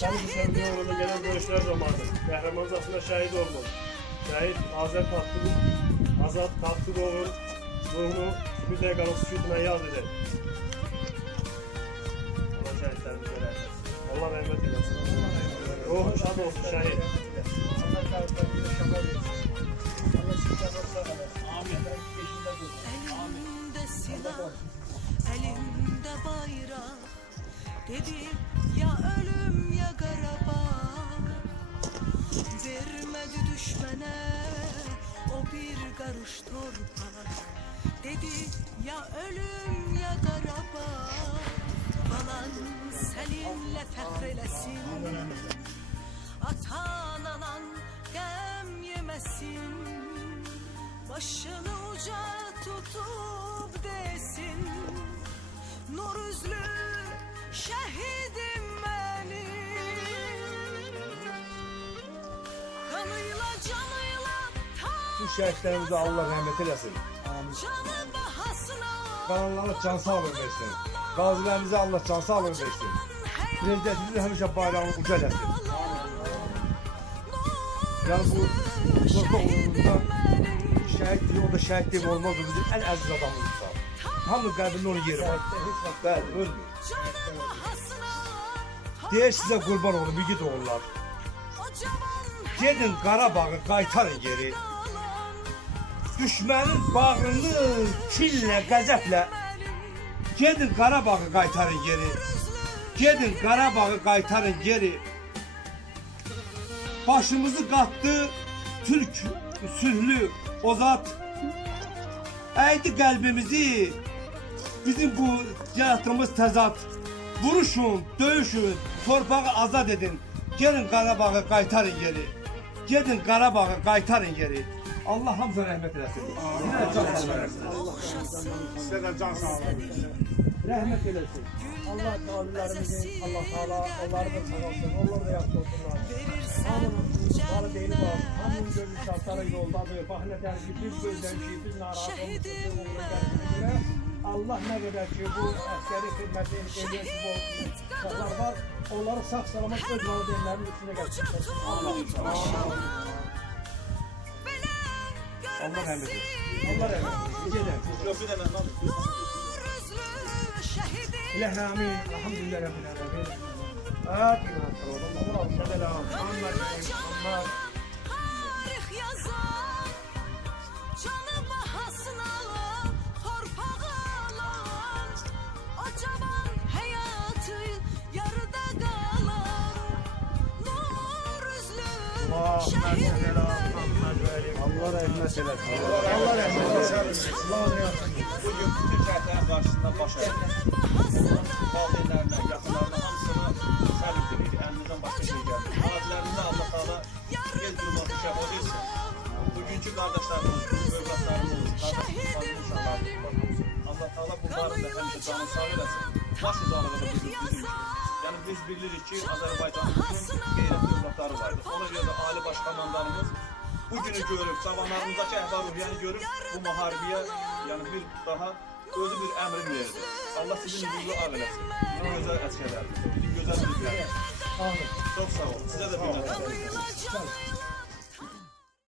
düşmanlığı şehidim uğruna gelen dövüşler zamanı. Kahramanzasına şahit olmalı. Şahit Azat Tatlı, Azat Tatlıoğlu'nun ruhunu de kalıp sütüne yad eder. Allah şahitlerimize. Allah rahmet eylesin. Ruhun şad olsun şahit. Elimde silah, elimde bayrak Dedi ya ölüm ya Karabağ Vermedi düşmene o bir karış torpak Dedi ya ölüm ya Karabağ Balan seninle fəxr Atan anan gəm yemesin. Başını uca tutup desin. Nur üzlü şehidim benim. Kanıyla canıyla Bu şəhidlərimizə Allah rəhmət eləsin. canı bahasına Qalanlara can sağlığı versin. Qazilərimizə Allah can sağlığı versin. Prezidentimiz həmişə bayrağını uca eləsin. Yəni bu torpaq uğrunda şəhid deyil, o da şəhid deyil olmaz. Bizim ən əziz adamımızdır. Hamı qəlbində onun yeri var. Bəli, ölmür. Canı bahasına Deyək sizə qurban olun, igid oğullar. Gedin Qarabağı qaytarın geri. Düşmənin bağrını killə, qəzəblə Gedin Qarabağı qaytarın geri. Gedin Qarabağı qaytarın geri. Başımızı qatdı Türk sülhlü o zat. Əydi qəlbimizi bizim bu yaratdığımız təzad. Vuruşun, döyüşün, torpağı azad edin. Gelin Qarabağı qaytarın geri. Gedin Qarabağı qaytarın geri. Allah hamısına rəhmət eləsin. Sizə də can sağlığı versin. Can sağlığı versin. Rəhmət eləsin. Allah kavimlerimizin, Allah Teala onları da sağ olsun, onlar da yaxşı olsunlar. Hamının valideyni var, hamının gönlü şartları yoldadır. Bak ne der ki biz gözden ki biz narahat olmuşuz, Allah ne kadar ki bu askeri hizmetin, ehliyeti bu uşaklar var, onları sağ salamat öz valideynlerinin üstüne getirsin. Allah Allah rəhmət eləsin. Allah nur üzlü şehidim İlahi amin. Elhamdülillah Rabbil alemin. Amin. Allah'ım selam. Muhammed. Muhammed. tarih yazan Allah rəhmət eləsin. Allah. Allah rahmet eylesin. Bugün bütün şəhidlərin qarşısında baş əydik. Valideynlərinə, yaxınlarına hamısını təbrik edirik. Əlinizdən başqa şey gəlmir. Qazilərimizə Allah Taala gel durmaq şəfa versin. Bugünkü qardaşlarımız, övladlarımız, qardaşlarımız, uşaqlarımız Allah Taala bunların da həmişə canı sağ eləsin. Baş uzaqlığı da bizim bizim. Yəni biz bilirik ki, Azərbaycanın bütün qeyrətli övladları vardır. Ona görə də Ali Baş Komandanımız bugünü görüb, cavanlarımızdakı əhval-ruhiyyəni görüb bu müharibəyə yəni bir daha özü bir əmrin verdi. Allah sizin yüzünüzü ağ eləsin. Buna özəl əsgərlərimiz. Bizim gözəl bizlər. Amin. Çox sağ olun. Sizə də bir can